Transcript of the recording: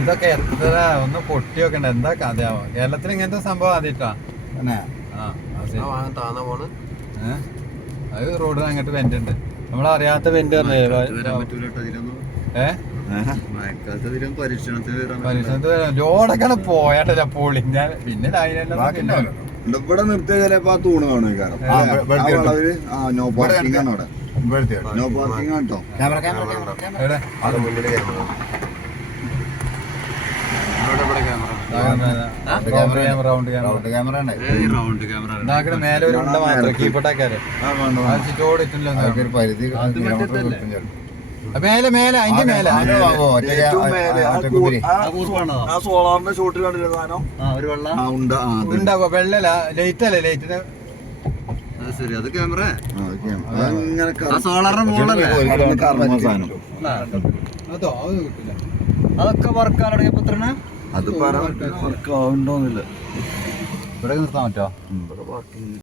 ഇതൊക്കെ എത്ര ഒന്ന് പൊട്ടി വെക്കണ്ട, എന്താ കഥയാവോ? കേരളത്തിൽ ഇങ്ങനത്തെ സംഭവം ആദ്യട്ടാ. അത് റോഡിന് അങ്ങോട്ട് വെന്റ് ഉണ്ട്, നമ്മളറിയാത്ത വെന്റ് പറഞ്ഞേ. പരീക്ഷണത്തിന് ലോഡൊക്കെ പോയാട്ടല്ല പൊളിഞ്ഞ പിന്നെ ഇവിടെ നിർത്തിയ ചിലപ്പോ ആ തൂണ് കാണും. നോ പാർക്കിംഗ് ആണ് അവിടെ. നോ പാർക്കിംഗ് ആണ് കേട്ടോ. മേലെ ഒരു ഉണ്ട മാത്രം കീപ്പട്ടാക്കാര് പരിധി മേലെ മേലെ അതിന്റെ മേലെ സോളാറിന്റെ ഷോട്ടിൽ കണ്ടിരുന്ന ഉണ്ടാവുക. വെള്ളല്ല, ലൈറ്റ് അല്ലേ ലൈറ്റിന്. അത് ക്യാമറ അതോ അത് കിട്ടില്ല. അതൊക്കെ വർക്കാണെങ്കിൽ അത് വർക്കാവുണ്ടോന്നില്ല. ഇവിടെ നിർത്താൻ പറ്റുമോ? പാർക്കിംഗ്